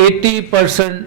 80%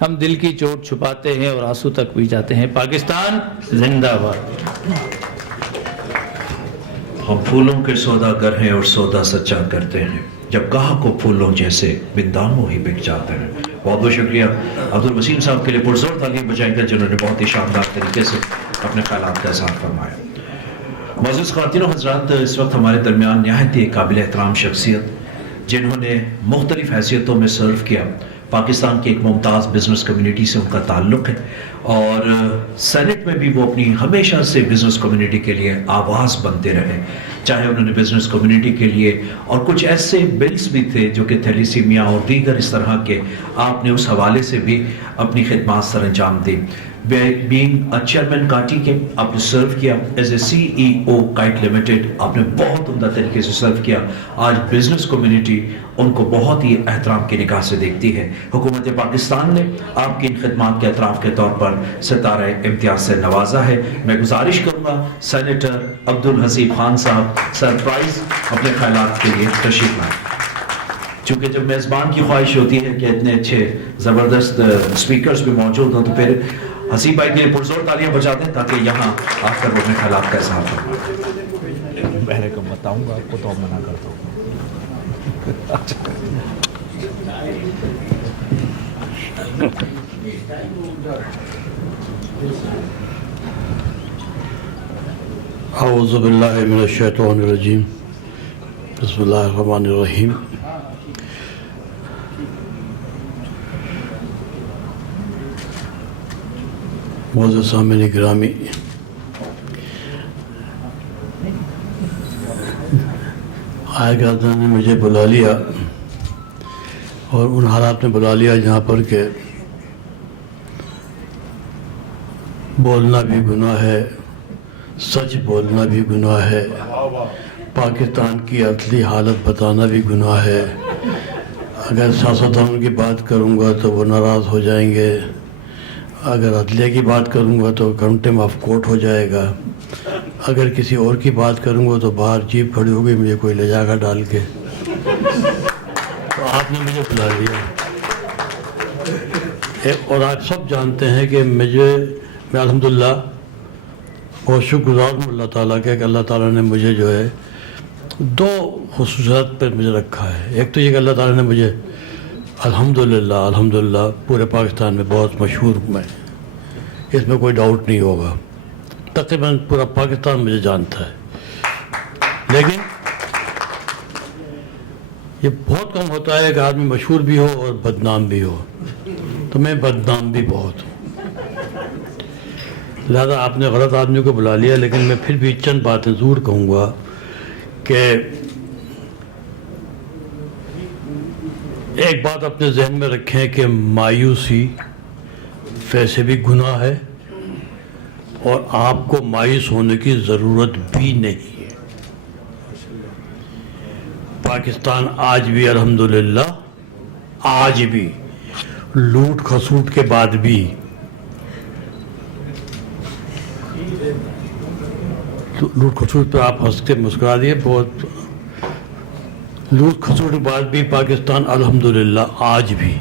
ہم دل کی چوٹ چھپاتے ہیں اور آنسو تک پی جاتے ہیں. پاکستان زندہ باد. ہم پھولوں کے سوداگر ہیں اور سودا سچا کرتے ہیں, جب گاہک کو پھولوں جیسے بندانوں ہی بک جاتے ہیں. بہت بہت شکریہ عبدالوسیم صاحب کے لیے پرزور تعلیم بجائیں گے جنہوں نے بہت ہی شاندار طریقے سے اپنے خیالات کا اظہار فرمایا. معزز خواتین و حضرات, اس وقت ہمارے درمیان نہایت ہی قابل احترام شخصیت جنہوں نے مختلف حیثیتوں میں سرو کیا. پاکستان کی ایک ممتاز بزنس کمیونٹی سے ان کا تعلق ہے اور سینٹ میں بھی وہ اپنی ہمیشہ سے بزنس کمیونٹی کے لیے آواز بنتے رہے, چاہے انہوں نے بزنس کمیونٹی کے لیے اور کچھ ایسے بلز بھی تھے جو کہ تھیلیسیمیا اور دیگر اس طرح کے, آپ نے اس حوالے سے بھی اپنی خدمات سر انجام دی. بینگ چیئرمین کاٹی کے آپ نے سرو کیا, as a CEO kite limited آپ نے بہت عمدہ طریقے سے سرو کیا. آج بزنس کمیونٹی ان کو بہت ہی احترام کی نگاہ سے دیکھتی ہے. حکومت پاکستان نے آپ کی ان خدمات کے اعتراف کے طور پر ستارہ امتیاز سے نوازا ہے. میں گزارش کروں گا سینیٹر عبدالحسیب خان صاحب سرپرائز اپنے خیالات کے لیے تشریف لائیں. چونکہ جب میزبان کی خواہش ہوتی ہے کہ اتنے اچھے زبردست اسپیکرز بھی موجود ہوں تو پھر حسیب بھائی کے لیے پرزور تالیاں بجا دیں تاکہ یہاں آ کر وہ اپنے خیالات کا اظہار فرمائیں. پہلے کب بتاؤں گا آپ کو تو منع کرتا ہوں. اعوذ باللہ من الشیطان الرجیم. بسم اللہ الرحمن الرحیم. معزز سامعین گرامی, آج اللہ نے مجھے بلا لیا اور ان حالات میں بلا لیا جہاں پر کہ بولنا بھی گناہ ہے, سچ بولنا بھی گناہ ہے, پاکستان کی اصلی حالت بتانا بھی گناہ ہے. اگر سیاستدانوں کی بات کروں گا تو وہ ناراض ہو جائیں گے, اگر عدلیہ کی بات کروں گا تو کنٹیم آف کورٹ ہو جائے گا, اگر کسی اور کی بات کروں گا تو باہر جیپ کھڑی ہوگی مجھے کوئی لے جائے گا ڈال کے. تو آپ نے مجھے بلا لیا اور آپ سب جانتے ہیں کہ میں الحمدللہ بہت شکر گزار ہوں اللہ تعالیٰ کے کہ اللہ تعالیٰ نے مجھے جو ہے دو خصوصیات پر مجھے رکھا ہے. ایک تو یہ کہ اللہ تعالیٰ نے مجھے الحمدللہ پورے پاکستان میں بہت مشہور ہوں میں, اس میں کوئی ڈاؤٹ نہیں ہوگا, تقریباً پورا پاکستان مجھے جانتا ہے. لیکن یہ بہت کم ہوتا ہے کہ آدمی مشہور بھی ہو اور بدنام بھی ہو, تو میں بدنام بھی بہت ہوں. لہذا آپ نے غلط آدمی کو بلا لیا, لیکن میں پھر بھی چند باتیں ضرور کہوں گا کہ ایک بات اپنے ذہن میں رکھیں کہ مایوسی ویسے بھی گناہ ہے اور آپ کو مایوس ہونے کی ضرورت بھی نہیں ہے. پاکستان آج بھی الحمدللہ, آج بھی لوٹ کھسوٹ کے بعد بھی لوٹ کھسوٹ پہ آپ ہنس کے مسکرا دیے, بہت لوٹ کھسوٹ کے بعد بھی پاکستان الحمدللہ آج بھی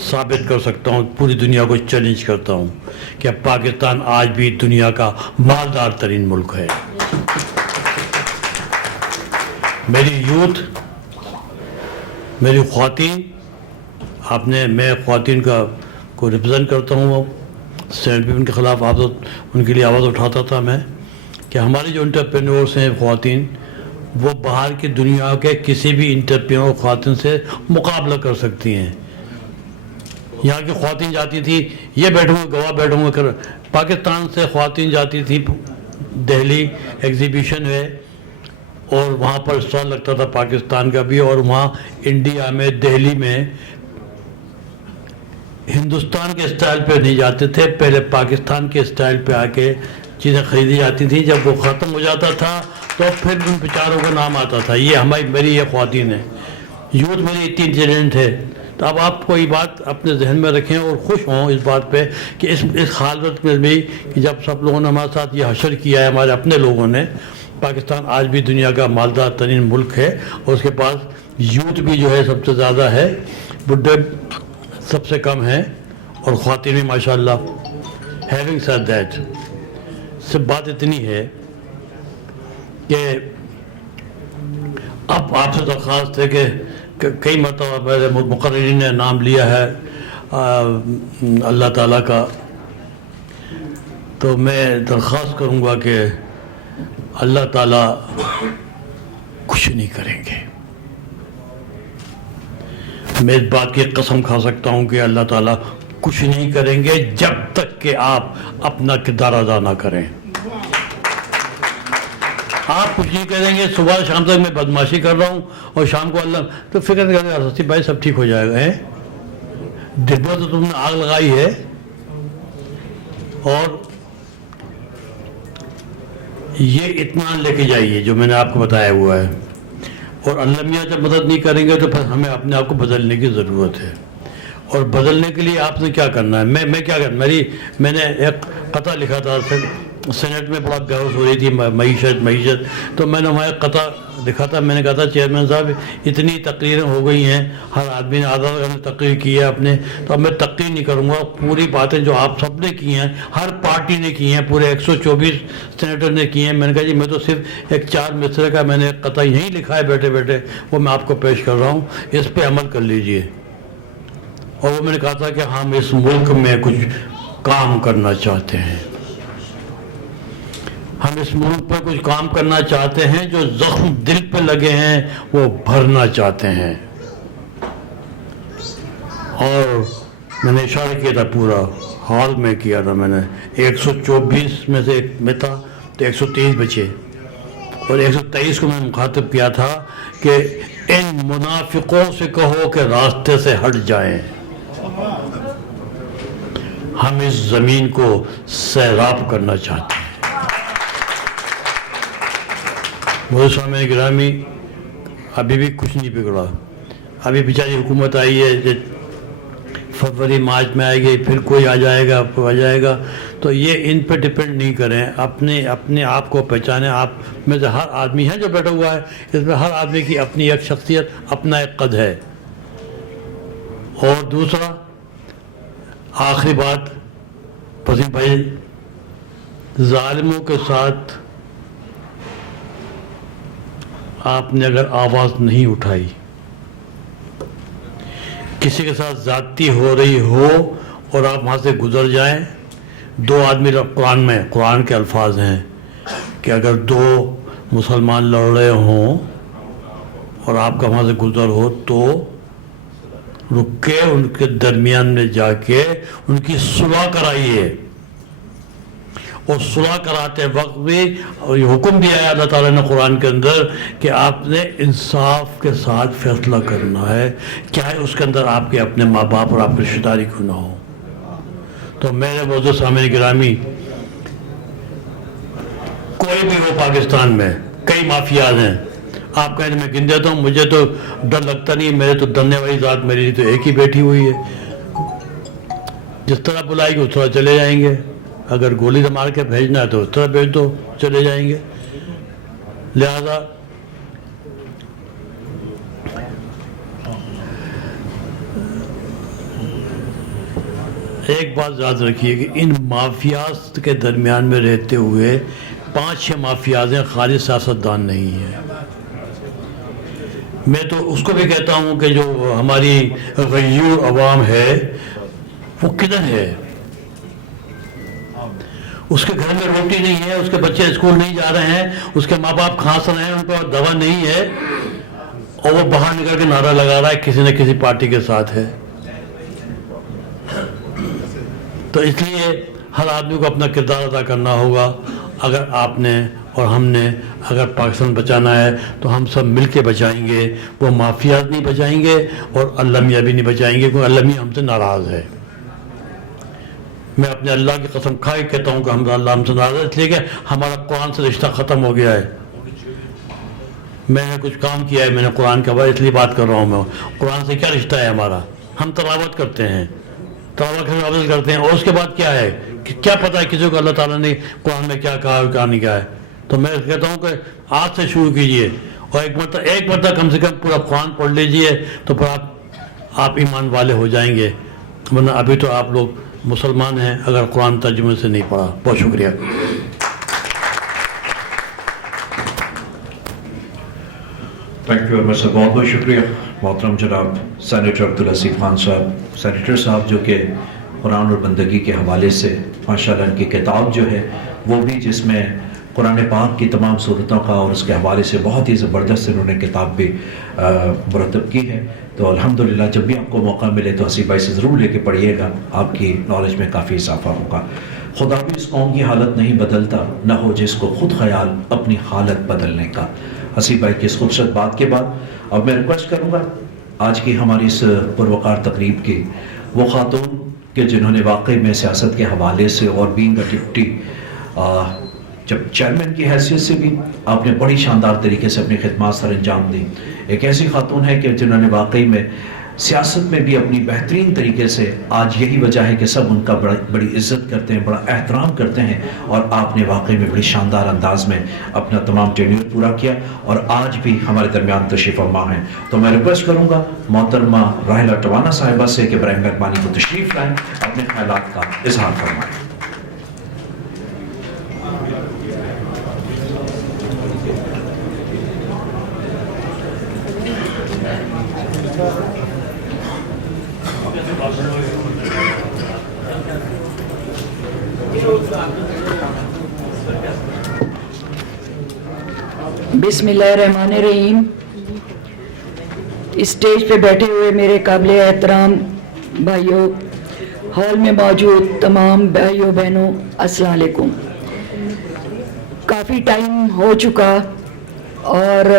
ثابت کر سکتا ہوں, پوری دنیا کو چیلنج کرتا ہوں کہ پاکستان آج بھی دنیا کا مالدار ترین ملک ہے. میری یوتھ, میری خواتین, میں خواتین کو ریپرزینٹ کرتا ہوں, سینٹ پیپن کے خلاف ان کے لیے آواز اٹھاتا تھا میں کہ ہماری جو انٹرپرینورس ہیں خواتین, وہ باہر کی دنیا کے کسی بھی انٹرپرینور خواتین سے مقابلہ کر سکتی ہیں. یہاں کی خواتین جاتی تھی, یہ بیٹھوں گا گواہ بیٹھوں گا, پاکستان سے خواتین جاتی تھی دہلی ایگزیبیشن ہے اور وہاں پر اسٹال لگتا تھا پاکستان کا بھی, اور وہاں انڈیا میں دہلی میں ہندوستان کے اسٹائل پہ نہیں جاتے تھے, پہلے پاکستان کے اسٹائل پہ آ کے چیزیں خریدی جاتی تھیں. جب وہ ختم ہو جاتا تھا تو پھر ان بیچاروں کا نام آتا تھا. یہ میری یہ خواتین ہے, یوتھ میری اتنی انٹیلیجنٹ ہے. تو اب آپ کوئی بات اپنے ذہن میں رکھیں اور خوش ہوں اس بات پہ کہ اس حالت میں بھی کہ جب سب لوگوں نے ہمارے ساتھ یہ حشر کیا ہے, ہمارے اپنے لوگوں نے, پاکستان آج بھی دنیا کا مالدار ترین ملک ہے اور اس کے پاس یوتھ بھی جو ہے سب سے زیادہ ہے. بڈھے سب سے کم ہیں اور خواتین بھی ماشاءاللہ. ہیونگ سیڈ دیٹ، صرف بات اتنی ہے کہ اب آپ سے درخواست ہے کہ کئی مرتبہ میرے مقررین نے نام لیا ہے اللہ تعالیٰ کا، تو میں درخواست کروں گا کہ اللہ تعالیٰ کچھ نہیں کریں گے. میں اس بات کی قسم کھا سکتا ہوں کہ اللہ تعالیٰ کچھ نہیں کریں گے جب تک کہ آپ اپنا کردار ادا نہ کریں. آپ کچھ نہیں کریں گے، صبح شام تک میں بدماشی کر رہا ہوں اور شام کو اللہ تو فکر نہیں کرتے سستی بھائی سب ٹھیک ہو جائے گا. دن بھر تو تم نے آگ لگائی ہے. اور یہ اطمینان لے کے جائیے جو میں نے آپ کو بتایا ہوا ہے. اور اللہ میاں جب مدد نہیں کریں گے تو پھر ہمیں اپنے آپ کو بدلنے کی ضرورت ہے. اور بدلنے کے لیے آپ نے کیا کرنا ہے؟ میں کیا کرنا، میں نے ایک قطع لکھا تھا سینٹ میں، بڑا بحث ہو رہی تھی معیشت، تو میں نے وہاں ایک قطع لکھا تھا. میں نے کہا تھا چیئرمین صاحب اتنی تقریریں ہو گئی ہیں، ہر آدمی نے آدھا تقریر کی ہے اپنے، تو اب میں تقریر نہیں کروں گا. پوری باتیں جو آپ سب نے کی ہیں، ہر پارٹی نے کی ہیں، پورے 124 سینیٹر نے کی ہیں. میں نے کہا جی میں تو صرف ایک 4 مصرے کا میں نے ایک قطع یہیں لکھا ہے بیٹھے بیٹھے، وہ میں آپ کو پیش کر رہا ہوں، اس پہ عمل کر لیجئے. اور وہ میں نے کہا تھا کہ ہم اس ملک میں کچھ کام کرنا چاہتے ہیں، ہم اس ملک پر کچھ کام کرنا چاہتے ہیں، جو زخم دل پہ لگے ہیں وہ بھرنا چاہتے ہیں. اور میں نے اشارہ کیا تھا، پورا ہال میں کیا تھا میں نے، 124 میں سے ایک میں تھا تو 123 بچے، اور 123 کو میں نے مخاطب کیا تھا کہ ان منافقوں سے کہو کہ راستے سے ہٹ جائیں. ہم اس زمین کو سیراب کرنا چاہتے ہیں. میرے سامنے گرامی، ابھی بھی کچھ نہیں بگڑا. ابھی بیچاری حکومت آئی ہے، فروری مارچ میں آئے گی، پھر کوئی آ جائے گا. تو یہ ان پہ ڈپینڈ نہیں کریں، اپنے آپ کو پہچانیں. آپ میں سے ہر آدمی ہے جو بیٹھا ہوا ہے، اس میں ہر آدمی کی اپنی ایک شخصیت، اپنا ایک قد ہے. اور دوسرا آخری بات، وسیم بھائی، ظالموں کے ساتھ آپ نے اگر آواز نہیں اٹھائی، کسی کے ساتھ زیادتی ہو رہی ہو اور آپ وہاں سے گزر جائیں، 2 آدمی، قرآن کے الفاظ ہیں کہ اگر 2 مسلمان لڑ رہے ہوں اور آپ کا وہاں سے گزر ہو تو رک کے ان کے درمیان میں جا کے ان کی صلح کرائیے. اور صلح کراتے وقت بھی یہ حکم دیا ہے اللہ تعالیٰ نے قرآن کے اندر کہ آپ نے انصاف کے ساتھ فیصلہ کرنا ہے، چاہے اس کے اندر آپ کے اپنے ماں باپ اور آپ کی رشتہ داری کیوں نہ ہو. تو میرے موضوع سامعین گرامی، کوئی بھی ہو پاکستان میں کئی مافیاز ہیں. آپ کہیں میں گن دیتا ہوں، مجھے تو ڈر لگتا نہیں، میرے تو ڈرنے والی ذات میری تو ایک ہی بیٹھی ہوئی ہے. جس طرح بلائے گی اس طرح چلے جائیں گے. اگر گولی سے مار کے بھیجنا ہے تو اس طرح بھیج دو، چلے جائیں گے. لہذا ایک بات یاد رکھیے کہ ان مافیاز کے درمیان میں رہتے ہوئے 5-6 مافیاز ہیں، خالی سیاستدان نہیں ہیں. میں تو اس کو بھی کہتا ہوں کہ جو ہماری غیور عوام ہے وہ کدھر ہے؟ اس کے گھر میں روٹی نہیں ہے، اس کے بچے اسکول نہیں جا رہے ہیں، اس کے ماں باپ کھانس رہے ہیں، ان کو دوا نہیں ہے، اور وہ باہر نکل کے نعرہ لگا رہا ہے کسی نہ کسی پارٹی کے ساتھ ہے. تو اس لیے ہر آدمی کو اپنا کردار ادا کرنا ہوگا. اگر آپ نے اور ہم نے اگر پاکستان بچانا ہے تو ہم سب مل کے بچائیں گے. وہ مافیاز نہیں بچائیں گے اور اللہ میاں بھی نہیں بچائیں گے، کیونکہ اللہ میاں ہم سے ناراض ہے. میں اپنے اللہ کی قسم کھا کے کہتا ہوں کہ اللہ ہم سے ناراض ہے، اس لیے کہ ہمارا قرآن سے رشتہ ختم ہو گیا ہے. میں نے کچھ کام کیا ہے، میں نے قرآن کا اس لیے بات کر رہا ہوں. میں قرآن سے کیا رشتہ ہے ہمارا؟ ہم تلاوت کرتے ہیں، تلاوت کرتے ہیں، اور اس کے بعد کیا ہے کہ کیا پتہ ہے کسی کو اللہ تعالیٰ نے قرآن میں کیا کہا اور کیا نہیں کہا ہے. تو میں کہتا ہوں کہ آج سے شروع کیجئے اور ایک مرتبہ کم سے کم پورا قرآن پڑھ لیجئے، تو پھر آپ ایمان والے ہو جائیں گے. ورنہ ابھی تو آپ لوگ مسلمان ہیں اگر قرآن ترجمے سے نہیں پڑھا. بہت شکریہ. Thank you sir. بہت بہت شکریہ محترم جناب سینیٹر عبدالعزیز خان صاحب. سینیٹر صاحب جو کہ قرآن اور بندگی کے حوالے سے ماشاءاللہ ان کی کتاب جو ہے وہ بھی جس میں قرآن پاک کی تمام صورتوں کا اور اس کے حوالے سے بہت ہی زبردست انہوں نے کتاب بھی مرتب کی ہے. تو الحمدللہ جب بھی آپ کو موقع ملے تو حسیب بھائی سے ضرور لے کے پڑھیے گا, آپ کی نالج میں کافی اضافہ ہوگا. خدا بھی اس قوم کی حالت نہیں بدلتا, نہ ہو جس کو خود خیال اپنی حالت بدلنے کا. حسیب بھائی کی اس خوبصورت بات کے بعد اب میں ریکویسٹ کروں گا آج کی ہماری اس پروقار تقریب کی وہ خاتون کہ جنہوں نے واقعی میں سیاست کے حوالے سے اور بینگ اے ڈپٹی جب چیئرمین کی حیثیت سے بھی آپ نے بڑی شاندار طریقے سے اپنی خدمات سر انجام دی. ایک ایسی خاتون ہے کہ جنہوں نے واقعی میں سیاست میں بھی اپنی بہترین طریقے سے, آج یہی وجہ ہے کہ سب ان کا بڑی عزت کرتے ہیں, بڑا احترام کرتے ہیں, اور آپ نے واقعی میں بڑی شاندار انداز میں اپنا تمام ٹینیور پورا کیا اور آج بھی ہمارے درمیان تشریف فرما ہیں. تو میں ریکویسٹ کروں گا محترمہ راحلہ ٹوانا صاحبہ سے کہ برائے مہربانی کو تشریف لائیں, اپنے خیالات کا اظہار فرمائیں. بسم اللہ الرحمن الرحیم. اسٹیج پہ بیٹھے ہوئے میرے قابل احترام بھائیوں, ہال میں موجود تمام بھائیوں بہنوں, السلام علیکم. کافی ٹائم ہو چکا اور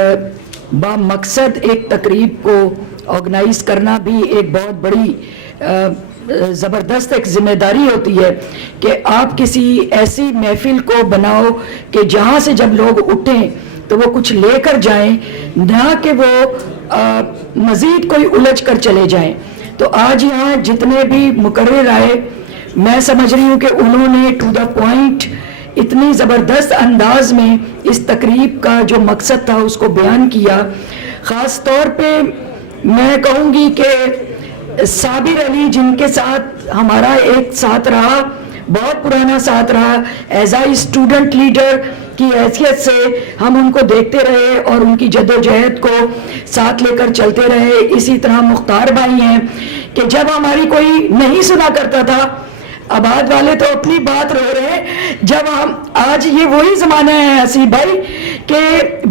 با مقصد ایک تقریب کو آرگنائز کرنا بھی ایک بہت بڑی زبردست ایک ذمہ داری ہوتی ہے کہ آپ کسی ایسی محفل کو بناؤ کہ جہاں سے جب لوگ اٹھیں تو وہ کچھ لے کر جائیں, نہ کہ وہ مزید کوئی الجھ کر چلے جائیں. تو آج یہاں جتنے بھی مقرر آئے, میں سمجھ رہی ہوں کہ انہوں نے ٹو دا پوائنٹ اتنی زبردست انداز میں اس تقریب کا جو مقصد تھا اس کو بیان کیا. خاص طور پہ میں کہوں گی کہ صابر علی جن کے ساتھ ہمارا ایک ساتھ رہا, بہت پرانا ساتھ رہا, ایز اے اسٹوڈنٹ لیڈر کی حیثیت سے ہم ان کو دیکھتے رہے اور ان کی جد و جہد کو ساتھ لے کر چلتے رہے. اسی طرح مختار بھائی ہیں کہ جب ہماری کوئی نہیں سنا کرتا تھا, آباد والے تو اپنی بات رو رہے ہیں, جب ہم آج یہ وہی زمانہ ہے حسیب بھائی کہ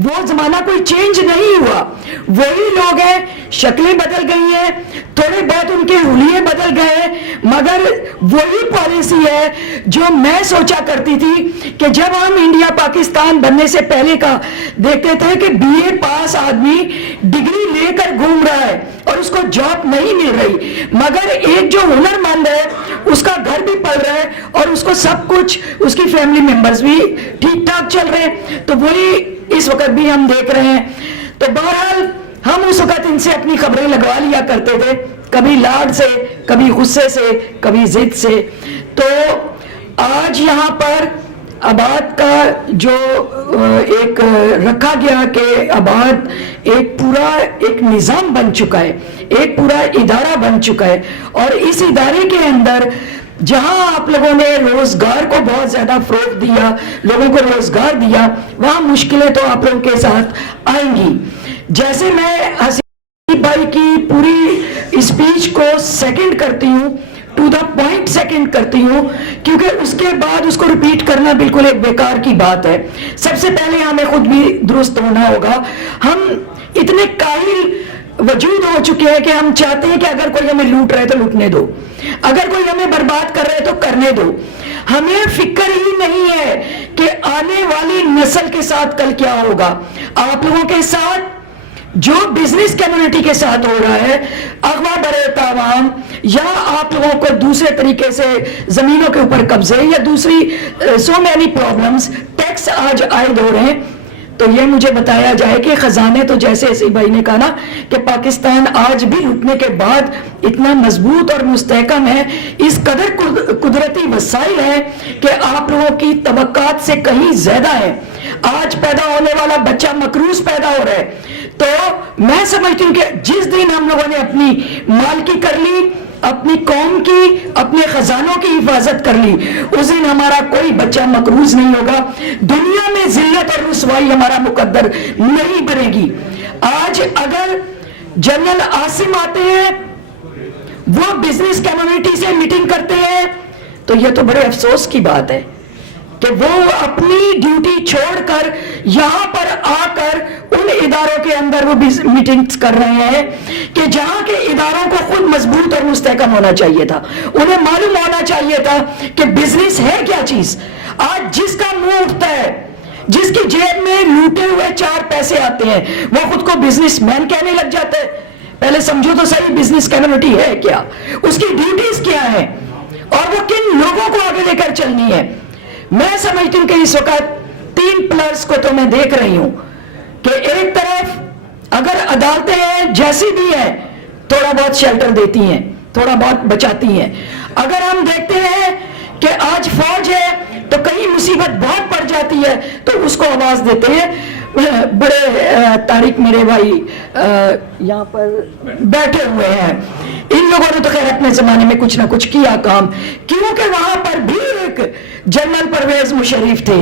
وہ زمانہ کوئی چینج نہیں ہوا, وہی لوگ ہیں, شکلیں بدل گئی ہیں, تھوڑے بہت ان کے حلیے بدل گئے ہیں, مگر وہی پالیسی ہے جو میں سوچا کرتی تھی کہ جب ہم انڈیا پاکستان بننے سے پہلے کا دیکھتے تھے کہ بی اے پاس آدمی ڈگری لے کر گھوم رہا ہے اور اس کو جاب نہیں مل رہی, مگر ایک جو ہنر مند ہے اس کا گھر بھی پل رہا ہے اور اس کو سب کچھ, اس کی فیملی ممبرز بھی ٹھیک ٹھاک چل رہے ہیں. تو وہی اس وقت بھی ہم دیکھ رہے ہیں. تو بہرحال ہم اس وقت ان سے اپنی خبریں لگوا لیا کرتے تھے, کبھی لاڈ سے, کبھی غصے سے, کبھی ضد سے. تو آج یہاں پر آباد کا جو ایک رکھا گیا کہ آباد ایک پورا ایک نظام بن چکا ہے, ایک پورا ادارہ بن چکا ہے, اور اس ادارے کے اندر جہاں آپ لوگوں نے روزگار کو بہت زیادہ فروغ دیا, لوگوں کو روزگار دیا, وہاں مشکلیں تو آپ لوگوں کے ساتھ آئیں گی. جیسے میں حسیب بھائی کی پوری اسپیچ کو سیکنڈ کرتی ہوں, ٹو دا پوائنٹ سیکنڈ کرتی ہوں, کیونکہ اس کے بعد اس کو ریپیٹ کرنا بالکل ایک بیکار کی بات ہے. سب سے پہلے ہمیں خود بھی درست ہونا ہوگا. ہم اتنے قائل وجود ہو چکے ہیں کہ ہم چاہتے ہیں کہ اگر کوئی ہمیں لوٹ رہے تو لوٹنے دو, اگر کوئی ہمیں برباد کر رہے تو کرنے دو. ہمیں فکر ہی نہیں ہے کہ آنے والی نسل کے ساتھ کل کیا ہوگا. آپ لوگوں کے ساتھ جو بزنس کمیونٹی کے ساتھ ہو رہا ہے, اغوا برے تاوان, یا آپ لوگوں کو دوسرے طریقے سے زمینوں کے اوپر قبضے, یا دوسری سو مینی پرابلمز, ٹیکس آج عائد ہو رہے ہیں. تو یہ مجھے بتایا جائے کہ خزانے تو جیسے اسی بھائی نے کہا نا کہ پاکستان آج بھی لوٹنے کے بعد اتنا مضبوط اور مستحکم ہے, اس قدر قدرتی وسائل ہیں کہ آپ لوگوں کی توقعات سے کہیں زیادہ ہے. آج پیدا ہونے والا بچہ مقروض پیدا ہو رہا ہے. تو میں سمجھتی ہوں کہ جس دن ہم لوگوں نے اپنی مالکی کر لی, اپنی قوم کی, اپنے خزانوں کی حفاظت کر لی, اس دن ہمارا کوئی بچہ مقروض نہیں ہوگا, دنیا میں ذلت اور رسوائی ہمارا مقدر نہیں بنے گی. آج اگر جنرل عاصم آتے ہیں, وہ بزنس کمیونٹی سے میٹنگ کرتے ہیں, تو یہ تو بڑے افسوس کی بات ہے کہ وہ اپنی ڈیوٹی چھوڑ کر یہاں پر آ کر ان اداروں کے اندر وہ میٹنگز کر رہے ہیں کہ جہاں کے اداروں کو خود مضبوط اور مستحکم ہونا چاہیے تھا. انہیں معلوم ہونا چاہیے تھا کہ بزنس ہے کیا چیز. آج جس کا منہ اٹھتا ہے, جس کی جیب میں لوٹے ہوئے 4 پیسے آتے ہیں, وہ خود کو بزنس مین کہنے لگ جاتا ہے. پہلے سمجھو تو صحیح بزنس کمیونٹی ہے کیا, اس کی ڈیوٹیز کیا ہیں, اور وہ کن لوگوں کو آگے لے کر چلنی ہے. میں سمجھتی ہوں کہ اس وقت 3 پلرز کو تو میں دیکھ رہی ہوں کہ ایک طرف اگر عدالتیں ہیں جیسی بھی ہیں تھوڑا بہت شیلٹر دیتی ہیں, تھوڑا بہت بچاتی ہیں. اگر ہم دیکھتے ہیں کہ آج فوج ہے تو کہیں مصیبت بہت پڑ جاتی ہے تو اس کو آواز دیتے ہیں. بڑے طارق میرے بھائی یہاں پر بیٹھے ہوئے ہیں, ان لوگوں نے تو خیر اپنے زمانے میں کچھ نہ کچھ کیا کام, کیونکہ وہاں پر بھی ایک جنرل پرویز مشرف تھے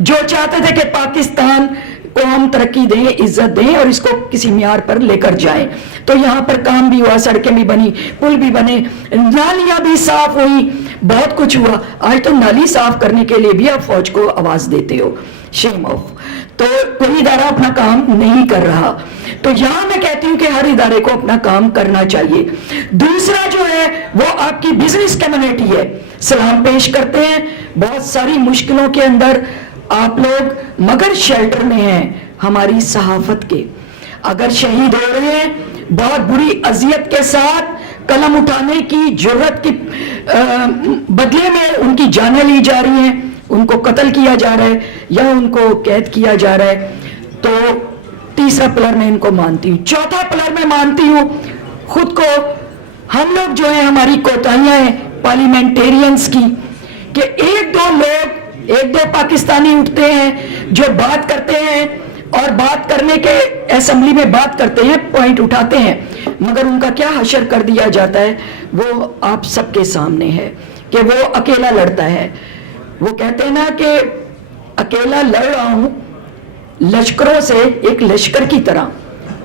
جو چاہتے تھے کہ پاکستان کو ہم ترقی دیں, عزت دیں اور اس کو کسی معیار پر لے کر جائیں. تو یہاں پر کام بھی ہوا, سڑکیں بھی بنی, پل بھی بنے, نالیاں بھی صاف ہوئی, بہت کچھ ہوا. آج تو نالی صاف کرنے کے لیے بھی آپ فوج کو آواز دیتے ہو, شیم آف. تو کوئی ادارہ اپنا کام نہیں کر رہا. تو یہاں میں کہتی ہوں کہ ہر ادارے کو اپنا کام کرنا چاہیے. دوسرا جو ہے وہ آپ کی بزنس کمیونٹی ہے. سلام پیش کرتے ہیں, بہت ساری مشکلوں کے اندر آپ لوگ, مگر شیلٹر میں ہیں ہماری صحافت کے. اگر شہید ہو رہے ہیں بہت بری اذیت کے ساتھ, قلم اٹھانے کی جرت کی بدلے میں ان کی جانیں لی جا رہی ہیں, ان کو قتل کیا جا رہا ہے یا ان کو قید کیا جا رہا ہے. تو تیسرا پلر میں ان کو مانتی ہوں. چوتھا پلر میں مانتی ہوں خود کو. ہم لوگ جو ہیں, ہماری کوتاہیاں ہیں پارلیمنٹیرینز کی, کہ ایک دو پاکستانی اٹھتے ہیں جو بات کرتے ہیں اور بات کرنے کے اسمبلی میں بات کرتے ہیں, پوائنٹ اٹھاتے ہیں, مگر ان کا کیا حشر کر دیا جاتا ہے وہ آپ سب کے سامنے ہے کہ وہ اکیلا لڑتا ہے. وہ کہتے ہیں نا کہ اکیلا لڑ رہا ہوں لشکروں سے, ایک لشکر کی طرح.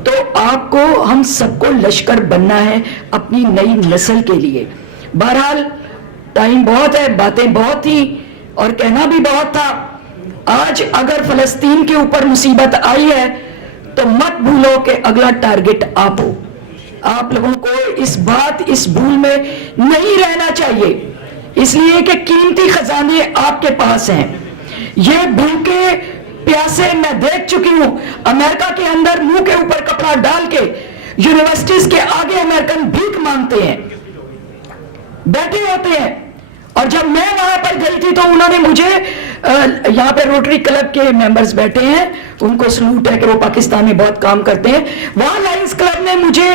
تو آپ کو, ہم سب کو لشکر بننا ہے اپنی نئی نسل کے لیے. بہرحال ٹائم بہت ہے, باتیں بہت تھیں اور کہنا بھی بہت تھا. آج اگر فلسطین کے اوپر مصیبت آئی ہے تو مت بھولو کہ اگلا ٹارگٹ آپ ہو. آپ لوگوں کو اس بھول میں نہیں رہنا چاہیے, اس لیے کہ قیمتی خزانے آپ کے پاس ہیں. یہ بھوکے پیاسے میں دیکھ چکی ہوں, امریکہ کے اندر منہ کے اوپر کپڑا ڈال کے یونیورسٹیز کے آگے امریکن بھیک مانگتے ہیں, بیٹھے ہوتے ہیں. اور جب میں وہاں پر گئی تھی تو انہوں نے مجھے, یہاں پہ روٹری کلب کے ممبرز بیٹھے ہیں, ان کو سلوٹ ہے کہ وہ پاکستان میں بہت کام کرتے ہیں, وہاں لائنز کلب نے مجھے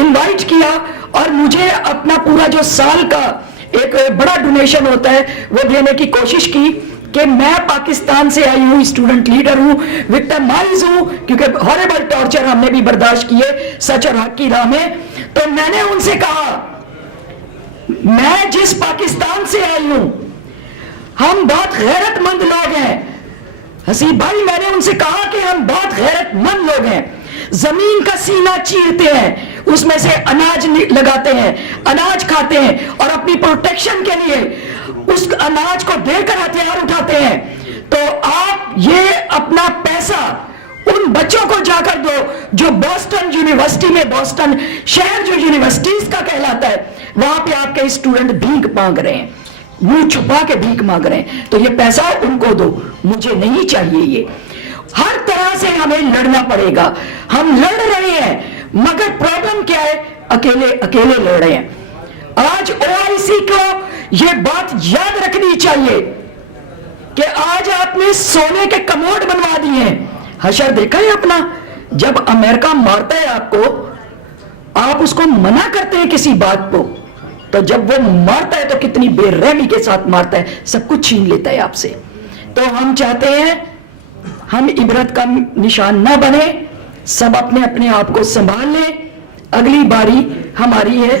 انوائٹ کیا اور مجھے اپنا پورا جو سال کا ایک بڑا ڈونیشن ہوتا ہے وہ دینے کی کوشش کی کہ میں پاکستان سے آئی ہوں, اسٹوڈنٹ لیڈر ہوں, وکٹمائز ہوں, کیونکہ ہارریبل ٹارچر ہم نے بھی برداشت کیے سچ اور حق کی راہ میں. تو میں نے ان سے کہا, میں جس پاکستان سے آئی ہوں ہم بہت غیرت مند لوگ ہیں. حسیب بھائی, میں نے ان سے کہا کہ ہم بہت غیرت مند لوگ ہیں, زمین کا سینہ چیرتے ہیں, اس میں سے اناج لگاتے ہیں, اناج کھاتے ہیں اور اپنی پروٹیکشن کے لیے اس اناج کو دے کر ہتھیار اٹھاتے ہیں. تو آپ یہ اپنا پیسہ ان بچوں کو جا کر دو جو بوسٹن یونیورسٹی میں, بوسٹن شہر جو یونیورسٹیز کا کہلاتا ہے, وہاں پہ آپ کے اسٹوڈنٹ بھیک مانگ رہے ہیں, منہ چھپا کے بھیک مانگ رہے ہیں. تو یہ پیسہ ان کو دو, مجھے نہیں چاہیے. یہ ہر طرح سے ہمیں لڑنا پڑے گا. ہم لڑ رہے ہیں مگر پرابلم کیا ہے, اکیلے لڑ رہے ہیں. آج OIC کو یہ بات یاد رکھنی چاہیے کہ آج آپ نے سونے کے کموڈ بنوا دیے ہیں. حشر دیکھا ہے اپنا, جب امریکہ مارتا ہے آپ کو, آپ اس کو منع کرتے ہیں کسی بات کو, تو جب وہ مارتا ہے تو کتنی بے رحمی کے ساتھ مارتا ہے, سب کچھ چھین لیتا ہے آپ سے. تو ہم چاہتے ہیں ہم عبرت کا نشان نہ بنے, سب اپنے آپ کو سنبھال لیں. اگلی باری ہماری ہے